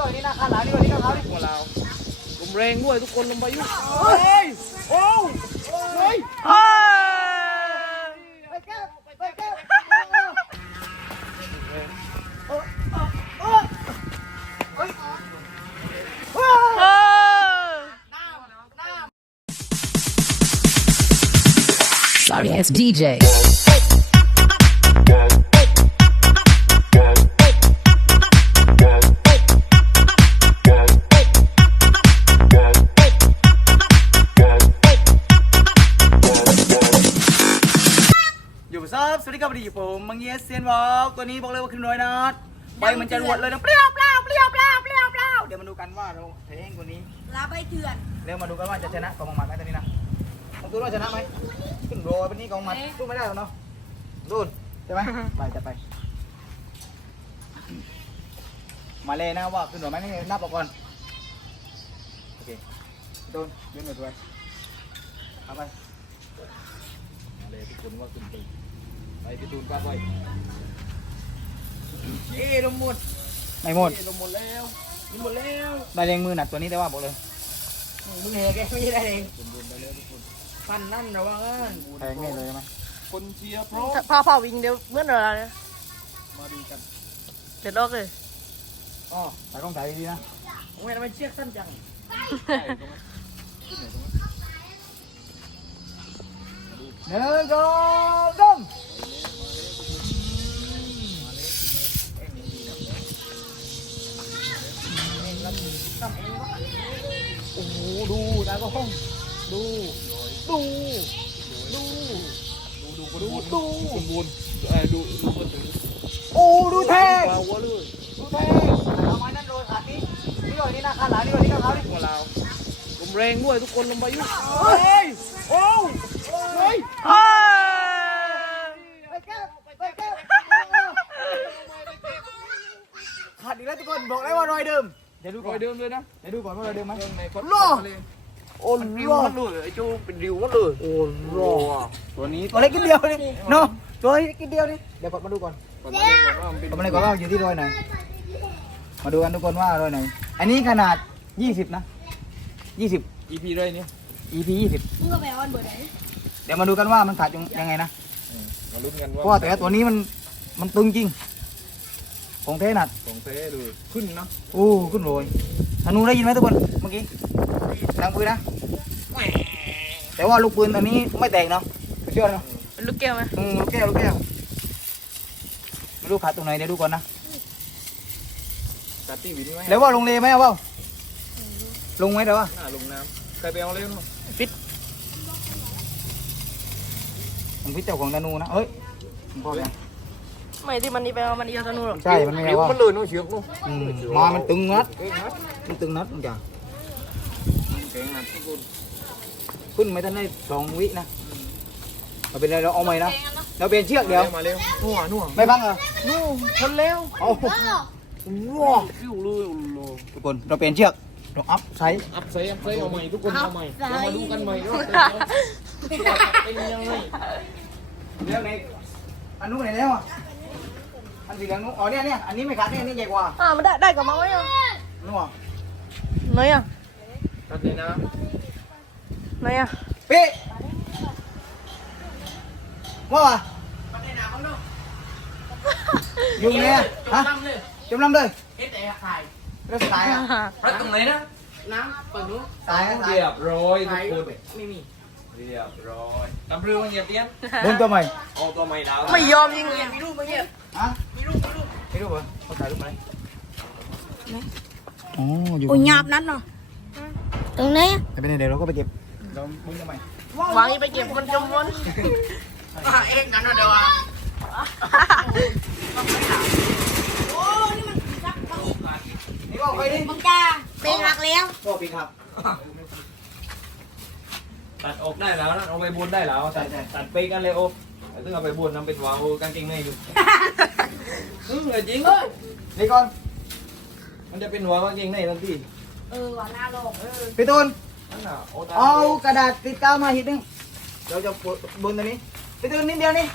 หน่อยนี่นะข้างหลังนี่หน่อยนี่นะครับพวกเราลมแรงด้วยทุกคนลมพายุเฮ้ยโอ้เฮ้ยเฮ้ยไปแก้วไปแก้วเฮ้ยเฮ้ย Sorry ass DJ. วัสดีครับสวัสดีผมมังเงียเซียนบอกตัวนี้บอกเลยว่าขึ้นร้อยนัดใบมันจะรวดเลยนะเปรี้ยวเปล่าเปรี้ยวเปล่าเปรี้ยวเปล่าเดี๋ยวมาดูกันว่าเราเทงตัวนี้ลาใบเถื่อนเร็วมาดูกันว่าจะชนะกองหมัดไหมตัวนี้นะต้องดูว่าชนะไหมขึ้นโรยวันนี้กองหมัดสู้ไม่ได้หรอกเนาะดูนใช่ไหมไปจะไป มาเลยนะว่าขึ้นหรือไม่นี่นับออกก่อนโอเคโดนยืนหน่อยด้วยเอาไปมาเลยทุกคนว่าขึ้นไป ไปพี่ตูนก็ไปเอ๊ลมหมดไม่หมดลมหมดแล้วลมหมดแล้วได้แรงมือหนักตัวนี้แต่ว่าบอกเลยมึงเฮแกไม่ได้เองลมหมดไปแล้วทุกคนฟันนั่นระวังเอิ้นแทงง่ายเลยใช่ไหมคนเชียร์พร้อมพาพาวิ่งเดี๋ยวเมื่อไหร่เนี่ยมาดูกันเดี๋ยวลอกเลยอ๋อแต่ต้องถ่ายดีๆนะโอ้ยทำไมเชือกสั้นจังหนึ่งสองสาม โอ้โหดูตาก็ห้องดู ดู ดู ดูดูดูคนบุญเออดูดูคนถึงโอ้ดูแทงว้าวเลยดูแทงเอาไม้นั่นโดนขาดนี้นี่หน่อยนี่นะขาหลังนี่หน่อยนี่นะครับนี่พวเราลมแรงด้วยทุกคนลมพายุเฮ้ยโอ้เฮ้ยเฮ้ยไปแก้วไปแก้วขาดอีกแล้วทุกคนบอกแล้ว่ารอยเดิม เดี๋ยวดูรก่ออนยเดิมเลยนะเดี๋ยวดูก่อนว่ารอยเดิมไหมเดิมในคนโล่โอ้ริวมันเลยไอ้จูเป็นริวมันเลยโอ้โหตัวนี้ตัวเล็กนิดเดียวนี่เนาะตัวเล็กนิดเดียวนี่เดี๋ยวกดมาดูก่อนก่อนมาเล่นก่อนว่ามันเป็นกดมาเลยก่อนว่าอยู่ที่รอยไหนมาดูกันทุกคนว่ารอยไหนอันนี้ขนาด 20 นะ 20 อีพีด้วยนี่ EP 20 มึงก็ไปออนเบอร์ไหนเดี๋ยวมาดูกันว่ามันขาดยังไงนะ มาลุ้นกันเพว่าราะว่าแต่ละตัวนี้มันมันตึงจริง ของเทนัดของเต้ดูขึ้นเนาะโอ้ขึ้นโรยธนูได้ยินไหมทุกคนเมื่อกี้ดังปืนนะ แต่ว่าลูกปืนตัวนี้ไม่แตกเนาะเชื่อเนาะเป็นลูกแก้วไหมอืมลูกแก้วลูกแก้วไม่รู้ขาดตรงไหนเดี๋ยวดูก่อนนะตัดตีวินไหมแล้วว่าลงเลไหมเอาเปล่าลงไหมเดี๋ยวว่าหน้าลงน้ำใครไปเอาเล่นผมพิจเจ้าของธนูนะเอ้ยผมบอกเลย ไม่ที่มันนี่ไปเอามันอีเอาธนูหรอกใช่ มันไม่ริเอาวว่ามันเลยน้องเชือกนู้อืมมามันตึงนัดเก่งนะมันตึงนัดมันจ้ะเก่งนะทุกคนขึ้นไม่ทันได้สองวินะเอาเป็นไรเราเอาใหม่นะ เราเปลี่ยนเชือกเดี๋ยวมาเร็วนัวนัวไม่พังเหรอนัวทนแล้วเอาว้าฟิวเลยโลทุกคน เราเปลี่ยนเชือก เราอัพไซส์อัพไซอัพไซเอาใหม่ทุกคนเอาใหม่เรามาดูกันใหม่ว่าเป็นยังไงแล้วในอันนู้นไหนแล้วอะ อันสีเหลืองนู้นอ๋อเนี่ยเนี่ยอันนี้ไม่ขาดเนี่ยอันนี้ใหญ่กว่าอ่ามันได้ได้กับมาไหมอะนู้นอะ ไหนอะตัดเลยนะไหนอะเป๊ะว่าว่ะยุงเนี่ยฮะจมน้ำเลยเฮ็ดไอ้ไข่เรื่องสายอะพระตรงไหนนะน้ำเปิดนู้สายอะสายเรียบร้อยทุกคนไม่มีเรียบร้อยตำเรือมันเหยียบเตี้ยนเดินตัวใหม่เอาตัวใหม่ดาวไม่ยอมยิงมีรูปมาเงียบฮะมี รูปมีรูปมีรูปเหรอเขาถ่ายรูปไหมอ๋ออยู่โอ้ยหยาบนัดเนาะตรงไหนอะไม่เป็นไรเดี๋ยวเราก็ไปเก็บเราบุ้งทำไมวางอีไปเก็บคนจมวนเองกันนะเดี๋ยวอะโอ้นี่มันซักบางนี่บอกไปดิบางจ้าเป็นหักแล้วบอกปีครับ ตัดออกได้แล้วนะเอาไปบนได้แล้วตัดตัดไปกันเลย โอ้ซึ่งเอาไปบนนำเป็นวาวกางเกงในอยู่ อืมจริงนี่ก่อน มันจะเป็นหัวกางเกงในทันทีเออว่าหน้าโลกเออพี่ตูนนั่นน่ะโอ้ตาเอากระดาษติดกาวมาหิดนึงเราจะบนบนตัวนี้พี่ตูนนิดเดียวนี่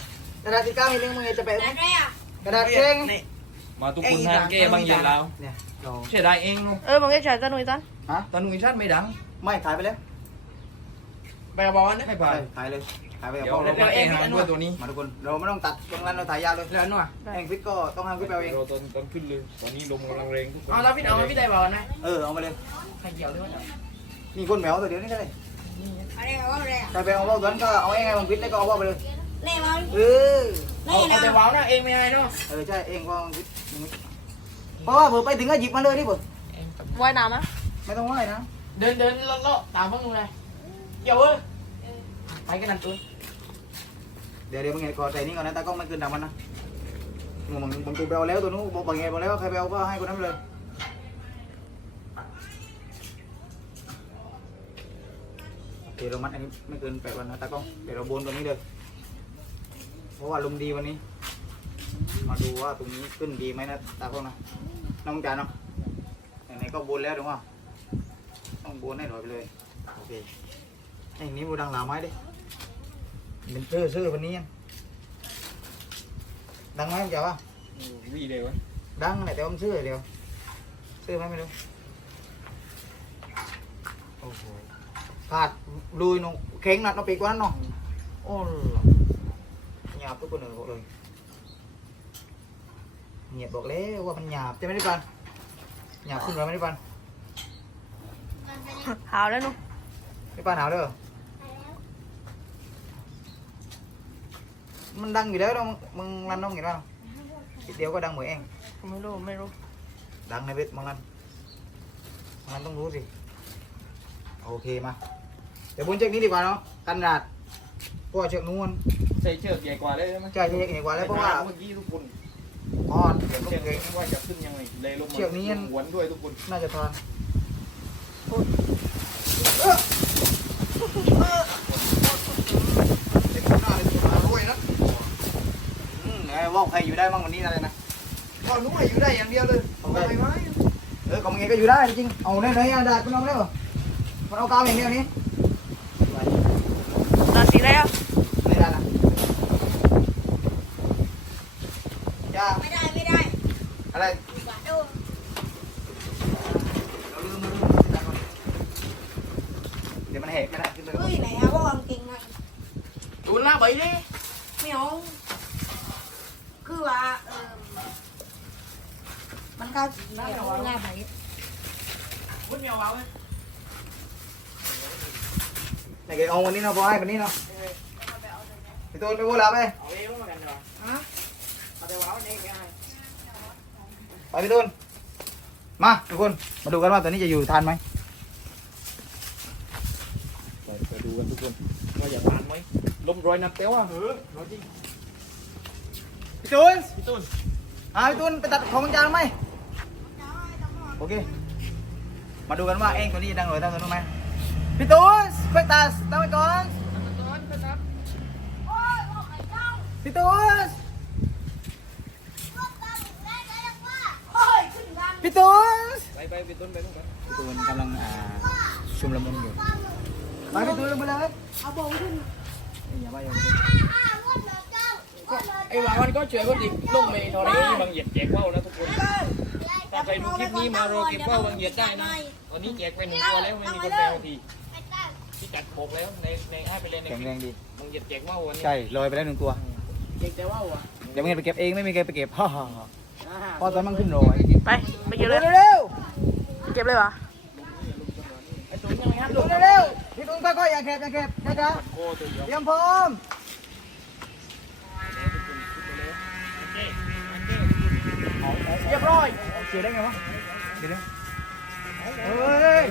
กระดาษติดกาวหิดนึงมึงจะไปไหนไหนอะกระดาษเองมาทุกคนทางแก้บางเย็นแล้วเนี่ยเราเสียดายเองเนาะเออบางแกใช้ตะหนุยตันฮะตอนหนุ่ยชาติไม่ดัง ไม่ขายไปแล้วไปกับบอลนะไม่ผ่านขายเลย ขายไปกับเดี๋ยวพ่อเราเราเองหาด้วยตัวนี้มาทุกคน เราไม่ต้องตัดตรงนั้นเราถ่ายยาวเลยแล้วนู่นแองฟิตก็ต้องทำฟิตไปเอาเอง เราตอนตอนขึ้นเลยตอนนี้ลมกำลังแรงทุกคนเอาแล้วพี่เอาพี่ได้บอลนะเออเอามาเลย ใครเกี่ยวด้วยวะมีคนแมวตัวเดียวนี่ได้เลยอะไรวะอะไรอะใครไปเอาว่าวตัวนั้นก็เอาเองไงบางฟิตแล้วก็เอาว่าวไปเลยแน่มันเออแน่เอานะแต่บอลนะเองไม่ได้เนาะเออใช่เองว่าวฟิตเพราะว่าเผื่อไปถึงก็หยิบมาเลยนี่เผื่อว่ายน้ำนะไม่ต้องไหว้นะ เดินเดินเลาะตามพวกมึงเลยเกี่ยวเว้ยไปกันนั่นตัวเดี๋ยวเดี๋ยวมึงเห็นก่อนใส่นี่ก่อนนะตากล้องไม่เกินดังมันนะมึงมึงมึงกูไปเอาแล้วตัวนู้นบอกบางบอกแล้วใครไปเอาก็ให้คนนั้นไปเลยเดี๋ยวเรามัดอันนี้ไม่เกินแปดวันนะตากล้องเดี๋ยวเราโบนตัวนี้เลยเพราะว่าลมดีวันนี้ มาดูว่าตรงนี้ขึ้นดีไหมนะตากล้องนะน้องจานเนาะไหนๆก็โบนแล้วถูกป่ะต้องโบนให้หน่อยไปเลยโอเคไอ้นี้บูดังหลาไม้ดิ เป็นเสื้อเสื้อวันนี้ยังดังไหมจ๊ะวะวีเลยวะดังไหนแต่ผมเสื้อเดียวเสื้อไหมไม่รู้โอ้โหขาดลุยน้องเข่งหนักน้องปีกว่านั้นเนาะโอ้หยาบทุกคนเลยบอกเลยเหยียบบอกแล้วว่ามันหยาบจะไม่ได้ปันหยาบขึ้นแล้วไม่ได้ปันหาวแล้วนุ๊กไม่ปันหนาวเด้อ มันดังอยู่แล้วเนาะมึงรันน้องเห็นป่ะทีเดียวก็ดังเหมือนเอง ไม่รู้ไม่รู้ ดังในเวทมังนันมังนันต้องรู้สิ โอเคมา เดี๋ยวบนเชือกนี้ดีกว่าเนาะ กันดาดเพราะว่าเชือกนู้นใส่เชือกใหญ่กว่าเลยใช่ไหมใช่เชือกใหญ่กว่าแล้วเพราะว่าเมื่อกี้ทุกคนอ่อนเชืเชืออกกเล็เก่กงว่าจะขึ้นยังไงเลยลงมาเชือกนี้ยังหวนด้วยทุกคน น่าจะทานเด็กหน้าเลยตัวรวยนะอืมไอ้ ว่าวใครอยู่ได้บ้างวันนี้อะไรนะก็รู้ว่าอยู่ได้อย่างเดียวเลยทำไมวะเออของมึงเองก็อยู่ได้จริงเอาแน่ไหนอะดาดมันเอาแล้วมันเอากาวอย่างเดียวนี้ตาสีอะไรอะไม่ได้นะจ้าไม่ได้ไม่ได้อะไรดีกว่าโดนเราลืมลืมเดี๋ยวมันแหกไม่ได้ขึ้นเลยเฮ้ยไหนอะว่าวางเก่งนะดูหน้าใบดิไม่เอาคือ ว่าเออมันเข้าสีไม่เอาหน้าไหนวุ้นเมียวเอาไหมไหนแกเอาวันนี้เนาะพอให้วันนี้เนาะไปตัวไปวัวแล้วไปเอาเองมากันดีกว่าฮะเอาแต่ว้าวเองไงไปพี่ตูนมาทุกคนมาดูกันว่าตัวนี้จะอยู่ทันไหมไปไปดูกันทุกคนว่าอย่าทานไหมลมรอยนับเต้วอะเออรอยจริง พี่ตูนพี่ต้นอ่าพี่ตูนไปตัดของจานไหมโอเค มาดูกันว่าเองตัวนี้จะดังหรือดังตัวนู้นไหมพี่ตูนไปตัดตั้งไว้ก่อนพี่ตูนเฮ้ยขึ้นดันพี่ตูนไปไปพี่ต้นไปลูกไปพี่ตูนกำลังอ่าชุมละมุนอยู่ไปพี่ตูนลงไปเลยเอาโบขึ้นอย่าไปอย่าไอ้หวานมันก็เฉยก็ดิลงไปทอตอนนี้นี้บางเหยียดแจกว่าวนะทุกคนถ้าใครดูคลิปนี้มารอเก็บว่าวบางเหยียดได้นะตอนนี้แจกไปหนึ่งตัวแล้วไม่มีคนแปลทีที่จัดบอกแล้วในในให้ไปเลยในแข็งแรงดีบางเหยียดแจกว่าววันนี้ใช่ลอยไปแล้วหนึ่งตัวเก่งแต่ว่าวอะเดี๋ยวมึงไปเก็บเองไม่มีใครไปเก็บฮ่าฮ่าฮ่าพอตอนมันขึ้นโรยไปไปเก็บเลยเร็วเก็บเลยวะไอ้ตัวยังไงครับๆดูเร็วๆพี่ตุ้งค่อยๆอย่าแคบอย่าแคบนะจ๊ะโคตัวเดียวเตรียมพร้อม เรียบร้อยเสียได้ไงวะเดี๋ยวเฮ้ย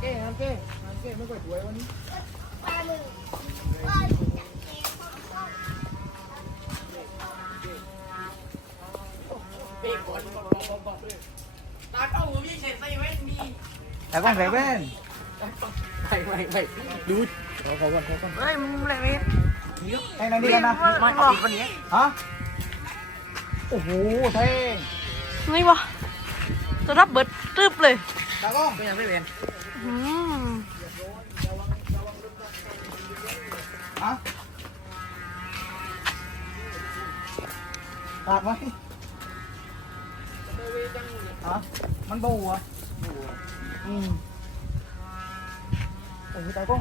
เก้ฮันเก้ฮันเก้ไม่ค่อยสวยวันนี้เด็กก่อนก่อนก่อนก่อนตาเข้ามือพี่เฉดใส่ไว้มีแต่กล้องใส่แว่นไม่ไม่ไม่ดูเขาเขาก่อนเขาก่อนเฮ้ยมึงอะไรเนี่ ยให้นั่งดีกันนะไม่ออกวันนี้ฮะโอ้โหเท่งนี่วะจะรับเบิดตึบเลยตากล้องก็ยังไม่เป็นอืมฮะขาดไหมฮะมันเบาหัวอืมโอ้ยตายกล้อง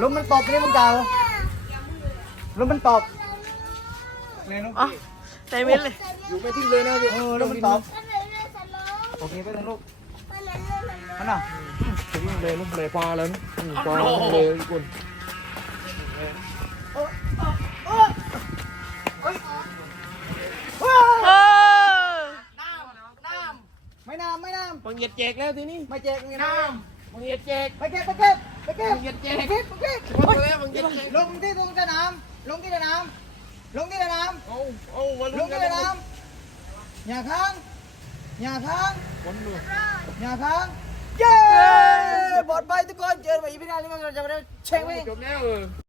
ลมมันตบนี่มึงจ่าเหรอลมมันตบเลยเนาะอ๋อใจเม้นเลยอยู่ไม่ทิ้งเลยนะพี่เออลมมันตบโอเคไปทางลูกอันน่ะถึงเลยลูกเลยปลาแล้วนะปลาเลยทุกคนเออไม่น้ำไม่น้บางเหยียดแจกแล้วทีนี้ำไม่แจกไม่น้บางเหยียดแจกำไปเก็บไปเก็บ ไปเก็บบางเยียดแจกไปเก็บเก็บหมดแล้วบางเหยียดแจกลงที่ตรงสนามลงที่สนามลงที่สนามเอาเอาวันลงที่สนามอย่าค้างอย่าค้างอย่าค้างเย้ปลอดภัยทุกคนเจอกันใหม่อีพีหน้าที่มันจะมาเช็คไหมจบแล้ว